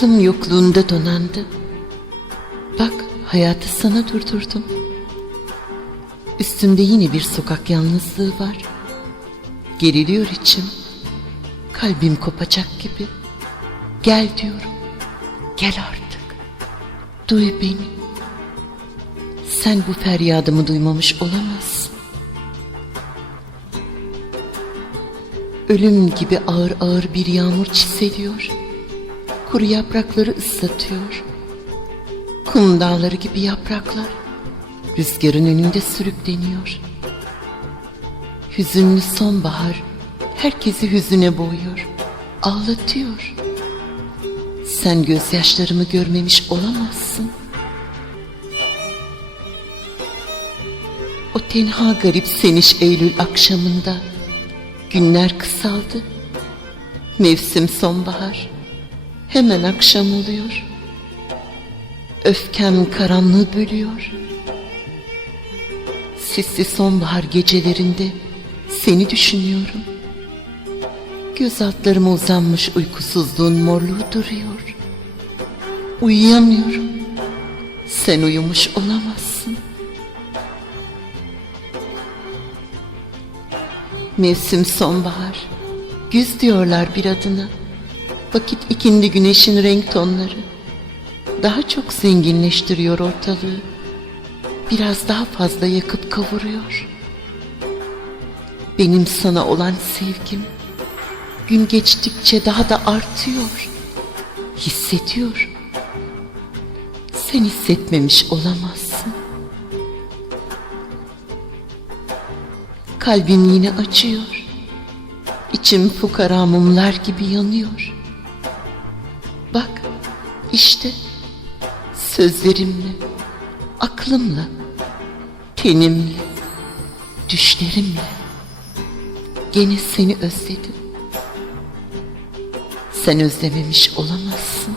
Aklım yokluğunda donandı. Bak hayatı sana durdurdum. Üstümde yine bir sokak yalnızlığı var. Geriliyor içim. Kalbim kopacak gibi. Gel diyorum. Gel artık. Duy beni. Sen bu feryadımı duymamış olamazsın. Ölüm gibi ağır ağır bir yağmur çiseliyor. Kuru yaprakları ıslatıyor. Kum dağları gibi yapraklar rüzgarın önünde sürükleniyor. Hüzünlü sonbahar herkesi hüzüne boğuyor, ağlatıyor. Sen gözyaşlarımı görmemiş olamazsın. O tenha garip seniş Eylül akşamında günler kısaldı. Mevsim sonbahar hemen akşam oluyor. Öfkem karanlığı bölüyor. Sisli sonbahar gecelerinde seni düşünüyorum. Göz altlarıma uzanmış uykusuzluğun morluğu duruyor. Uyuyamıyorum. Sen uyumuş olamazsın. Mevsim sonbahar. Güz diyorlar bir adına. Vakit ikindi güneşin renk tonları. Daha çok zenginleştiriyor ortalığı. Biraz daha fazla yakıp kavuruyor. Benim sana olan sevgim gün geçtikçe daha da artıyor. Hissediyorum. Sen hissetmemiş olamazsın. Kalbim yine acıyor. İçim fukara mumlar gibi yanıyor. İşte sözlerimle, aklımla, tenimle, düşlerimle gene seni özledim. Sen özlememiş. Olamazsın.